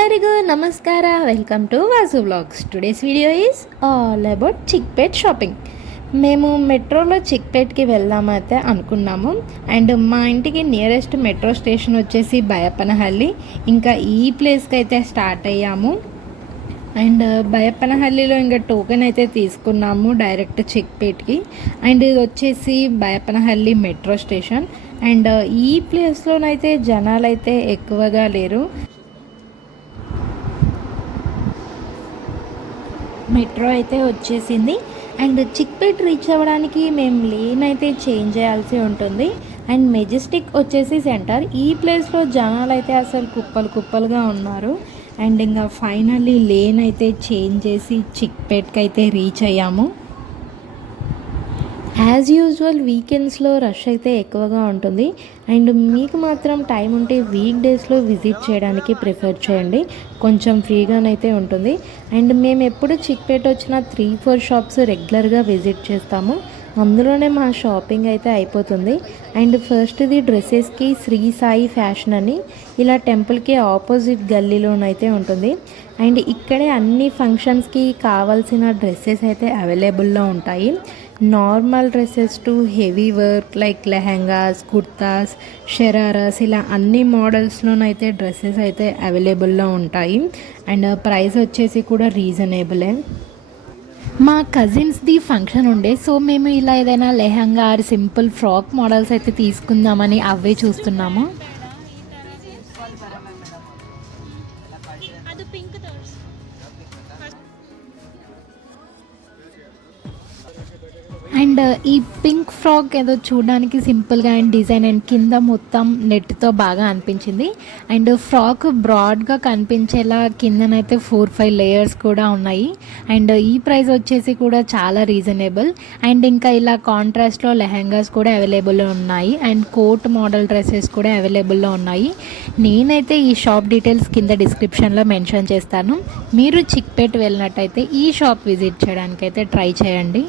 ಎಲ್ಲರಿಗೂ ನಮಸ್ಕಾರ. Welcome to Vasu vlogs. Today's video is all about Chickpet shopping. మేము మెట్రోలో చిక్పేట్కి వెళ్దామైతే అనుకున్నాము. అండ్ మా ఇంటికి నియరెస్ట్ మెట్రో స్టేషన్ వచ్చేసి బయప్పనహల్లి. ఇంకా ఈ ప్లేస్కి అయితే స్టార్ట్ అయ్యాము. అండ్ బయప్పనహల్లిలో ఇంకా టోకెన్ అయితే తీసుకున్నాము డైరెక్ట్ చిక్పేట్కి. అండ్ ఇది వచ్చేసి బయప్పనహల్లి మెట్రో స్టేషన్. అండ్ ఈ ప్లేస్లోనైతే జనాలు అయితే ఎక్కువగా లేరు. మెట్రో అయితే వచ్చేసింది. అండ్ చిక్పేట్ రీచ్ అవ్వడానికి మేము లేన్ అయితే చేంజ్ చేయాల్సి ఉంటుంది. అండ్ మెజెస్టిక్ వచ్చేసి సెంటర్. ఈ ప్లేస్లో జనాలు అయితే అసలు కుప్పలుగా ఉన్నారు. అండ్ ఇంకా ఫైనల్లీ లేన్ అయితే చేంజ్ చేసి చిక్పేట్కి అయితే రీచ్ అయ్యాము. యాజ్ యూజువల్ వీకెండ్స్లో రష్ అయితే ఎక్కువగా ఉంటుంది. అండ్ మీకు మాత్రం టైం ఉంటే వీక్ డేస్లో విజిట్ చేయడానికి ప్రిఫర్ చేయండి. కొంచెం ఫ్రీగానైతే ఉంటుంది. అండ్ మేము ఎప్పుడు చిక్పేట్ వచ్చిన 3-4 షాప్స్ రెగ్యులర్గా విజిట్ చేస్తాము. అందులోనే మా షాపింగ్ అయితే అయిపోతుంది. అండ్ ఫస్ట్ది డ్రెస్సెస్కి శ్రీ సాయి ఫ్యాషన్ అని ఇలా టెంపుల్కి ఆపోజిట్ గల్లీలోనైతే ఉంటుంది. అండ్ ఇక్కడే అన్ని ఫంక్షన్స్కి కావాల్సిన డ్రెస్సెస్ అయితే అవైలబుల్లో ఉంటాయి. Normal dresses to heavy work like lehengas, kurtas, shararas ఇలా అన్ని మోడల్స్లోనైతే డ్రెస్సెస్ అయితే అవైలబుల్లో ఉంటాయి. అండ్ ప్రైస్ వచ్చేసి కూడా రీజనబులే. మా కజిన్స్ది ఫంక్షన్ ఉండే, సో మేము ఇలా ఏదైనా lehenga or simple frock models అయితే తీసుకుందామని అవే చూస్తున్నాము. అండ్ ఈ పింక్ ఫ్రాక్ ఏదో చూడడానికి సింపుల్గా అండ్ డిజైన్ అండ్ కింద మొత్తం నెట్తో బాగా అనిపించింది. అండ్ ఫ్రాక్ బ్రాడ్గా కనిపించేలా కిందనైతే 4-5 లేయర్స్ కూడా ఉన్నాయి. అండ్ ఈ ప్రైస్ వచ్చేసి కూడా చాలా రీజనబుల్. అండ్ ఇంకా ఇలా కాంట్రాస్ట్లో లెహెంగాస్ కూడా అవైలబుల్లో ఉన్నాయి. అండ్ కోట్ మోడల్ డ్రెస్సెస్ కూడా అవైలబుల్లో ఉన్నాయి. నేనైతే ఈ షాప్ డీటెయిల్స్ కింద డిస్క్రిప్షన్లో మెన్షన్ చేస్తాను. మీరు చిక్పేట్ వెళ్ళినట్టయితే ఈ షాప్ విజిట్ చేయడానికైతే ట్రై చేయండి.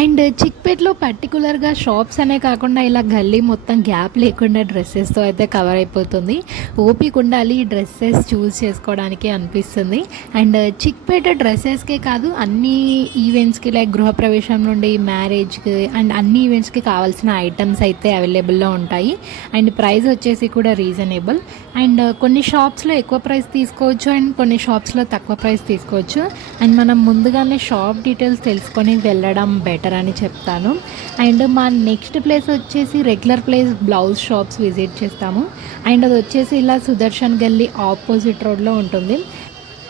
అండ్ చిక్పేట్లో పర్టికులర్గా షాప్స్ అనే కాకుండా ఇలా గల్లీ మొత్తం గ్యాప్ లేకుండా డ్రెస్సెస్తో అయితే కవర్ అయిపోతుంది. ఓపిక ఉండాలి డ్రెస్సెస్ చూస్ చేసుకోవడానికి అనిపిస్తుంది. అండ్ చిక్పేట డ్రెస్సెస్కే కాదు అన్ని ఈవెంట్స్కి లైక్ గృహప్రవేశం నుండి మ్యారేజ్కి అండ్ అన్ని ఈవెంట్స్కి కావాల్సిన ఐటమ్స్ అయితే అవైలబుల్లో ఉంటాయి. అండ్ ప్రైస్ వచ్చేసి కూడా రీజనబుల్. అండ్ కొన్ని షాప్స్లో ఎక్కువ ప్రైస్ తీసుకోవచ్చు అండ్ కొన్ని షాప్స్లో తక్కువ ప్రైస్ తీసుకోవచ్చు. అండ్ మనం ముందుగానే షాప్ డీటెయిల్స్ తెలుసుకొని వెళ్ళడం బెటర్ అని చెప్తాను. అండ్ మా నెక్స్ట్ ప్లేస్ వచ్చేసి regular place blouse shops visit చేస్తాము. అండ్ అది వచ్చేసి ఇలా సుదర్శన్ గల్లీ ఆపోజిట్ రోడ్లో ఉంటుంది.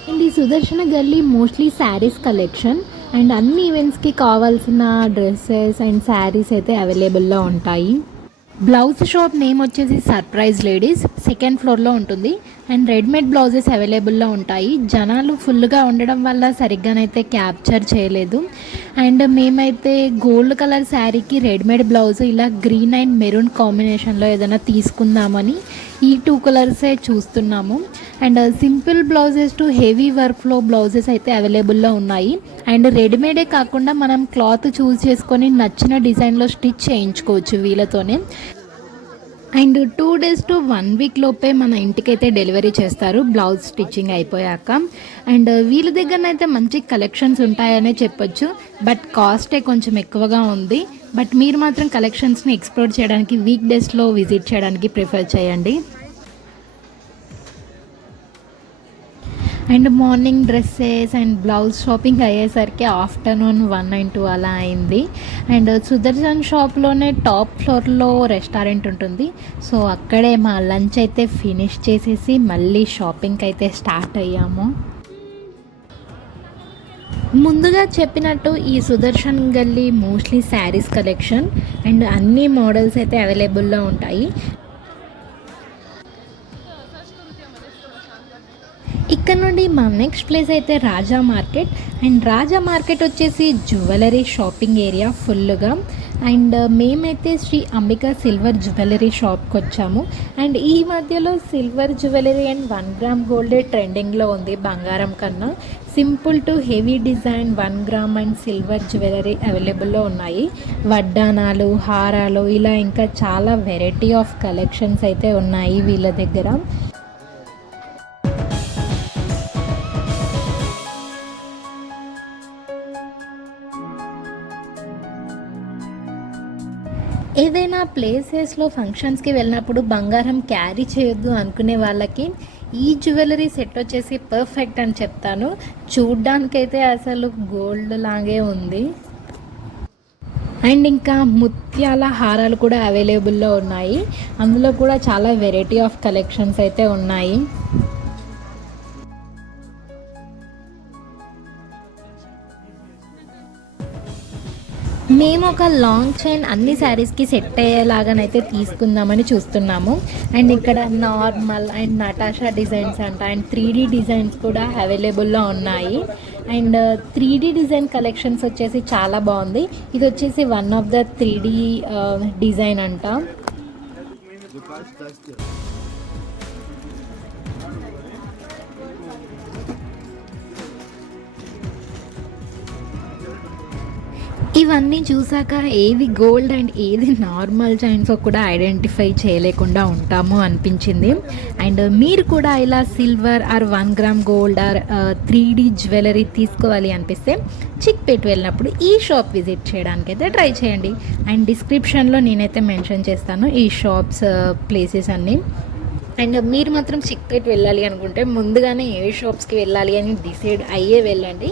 అండ్ ఈ సుదర్శన గల్లీ మోస్ట్లీ శారీస్ కలెక్షన్ అండ్ అన్ని ఈవెంట్స్కి కావాల్సిన డ్రెస్సెస్ అండ్ శారీస్ అయితే అవైలబుల్లో ఉంటాయి. బ్లౌజ్ షాప్ నేమ్ వచ్చేసి సర్ప్రైజ్ లేడీస్, 2nd ఫ్లోర్లో ఉంటుంది. అండ్ రెడీమేడ్ బ్లౌజెస్ అవైలబుల్లో ఉంటాయి. జనాలు ఫుల్గా ఉండడం వల్ల సరిగ్గానైతే క్యాప్చర్ చేయలేదు. అండ్ మేమైతే గోల్డ్ కలర్ శారీకి రెడీమేడ్ బ్లౌజ్ ఇలా గ్రీన్ అండ్ మెరూన్ కాంబినేషన్లో ఏదైనా తీసుకుందామని ఈ 2 కలర్సే చూస్తున్నాము. And simple blouses to heavy వర్క్లో బ్లౌజెస్ అయితే అవైలబుల్లో ఉన్నాయి. అండ్ రెడీమేడే కాకుండా మనం క్లాత్ చూస్ చేసుకొని నచ్చిన డిజైన్లో స్టిచ్ చేయించుకోవచ్చు వీళ్ళతోనే. అండ్ 2 days to 1 week లోపే మన ఇంటికైతే డెలివరీ చేస్తారు బ్లౌజ్ స్టిచ్చింగ్ అయిపోయాక. అండ్ వీళ్ళ దగ్గరనైతే మంచి కలెక్షన్స్ ఉంటాయనే చెప్పొచ్చు. బట్ కాస్టే కొంచెం ఎక్కువగా ఉంది. బట్ మీరు మాత్రం కలెక్షన్స్ని ఎక్స్ప్లోర్ చేయడానికి వీక్ డేస్లో విజిట్ చేయడానికి ప్రిఫర్ చేయండి. And morning dresses and blouse shopping అయ్యేసరికి ఆఫ్టర్నూన్ 1 and 2 అలా అయింది. అండ్ సుదర్శన్ షాప్లోనే టాప్ ఫ్లోర్లో రెస్టారెంట్ ఉంటుంది. సో అక్కడే మా లంచ్ అయితే ఫినిష్ చేసేసి మళ్ళీ షాపింగ్కి అయితే స్టార్ట్ అయ్యాము. ముందుగా చెప్పినట్టు ఈ సుదర్శన్ గల్లీ మోస్ట్లీ శారీస్ కలెక్షన్ అండ్ అన్ని మోడల్స్ అయితే అవైలబుల్లో ఉంటాయి. ఇక్కడ నుండి మా నెక్స్ట్ ప్లేస్ అయితే రాజా మార్కెట్. అండ్ రాజా మార్కెట్ వచ్చేసి జ్యువెలరీ షాపింగ్ ఏరియా ఫుల్గా. అండ్ మేమైతే శ్రీ అంబికా సిల్వర్ జ్యువెలరీ షాప్కి వచ్చాము. అండ్ ఈ మధ్యలో silver jewellery and 1 gram gold ట్రెండింగ్లో ఉంది బంగారం కన్నా. Simple to heavy design 1 gram and silver jewellery అవైలబుల్లో ఉన్నాయి. వడ్డానాలు, హారాలు ఇలా ఇంకా చాలా వెరైటీ ఆఫ్ కలెక్షన్స్ అయితే ఉన్నాయి వీళ్ళ దగ్గర. ఏదైనా ప్లేసెస్లో ఫంక్షన్స్కి వెళ్ళినప్పుడు బంగారం క్యారీ చేయొద్దు అనుకునే వాళ్ళకి ఈ జ్యువెలరీ సెట్ వచ్చేసి పర్ఫెక్ట్ అని చెప్తాను. చూడ్డానికైతే అసలు గోల్డ్ లాగే ఉంది. అండ్ ఇంకా ముత్యాల హారాలు కూడా అవైలబుల్లో ఉన్నాయి. అందులో కూడా చాలా వెరైటీ ఆఫ్ కలెక్షన్స్ అయితే ఉన్నాయి. మేము ఒక లాంగ్ చైన్ అన్ని శారీస్కి సెట్ అయ్యేలాగానైతే తీసుకుందామని చూస్తున్నాము. అండ్ ఇక్కడ నార్మల్ అండ్ నటాషా డిజైన్స్ అంట అండ్ 3D డిజైన్స్ కూడా అవైలబుల్లో ఉన్నాయి. అండ్ 3D డిజైన్ కలెక్షన్స్ వచ్చేసి చాలా బాగుంది. ఇది వచ్చేసి one of the 3D design అంట. ఇవన్నీ చూసాక ఏది గోల్డ్ అండ్ ఏది నార్మల్ చైన్స్ కూడా ఐడెంటిఫై చేయలేకుండా ఉంటాము అనిపించింది. అండ్ మీరు కూడా ఇలా silver or 1 gram gold or 3D jewellery తీసుకోవాలి అనిపిస్తే చిక్పేట్ వెళ్ళినప్పుడు ఈ షాప్ విజిట్ చేయడానికైతే ట్రై చేయండి. అండ్ డిస్క్రిప్షన్లో నేనైతే మెన్షన్ చేస్తాను ఈ షాప్స్ ప్లేసెస్ అన్నీ. అండ్ మీరు మాత్రం చిక్పేట్ వెళ్ళాలి అనుకుంటే ముందుగానే ఏ షాప్స్కి వెళ్ళాలి అని డిసైడ్ అయ్యే వెళ్ళండి.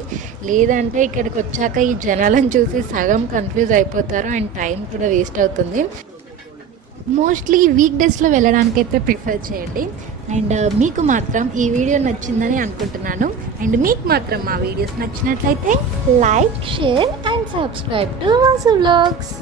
లేదంటే ఇక్కడికి వచ్చాక ఈ జనాలను చూసి సగం కన్ఫ్యూజ్ అయిపోతారు అండ్ టైం కూడా వేస్ట్ అవుతుంది. మోస్ట్లీ వీక్ డేస్లో వెళ్ళడానికైతే ప్రిఫర్ చేయండి. అండ్ మీకు మాత్రం ఈ వీడియో నచ్చిందని అనుకుంటున్నాను. అండ్ మీకు మాత్రం మా వీడియోస్ నచ్చినట్లయితే like, share and subscribe to Vasu vlogs.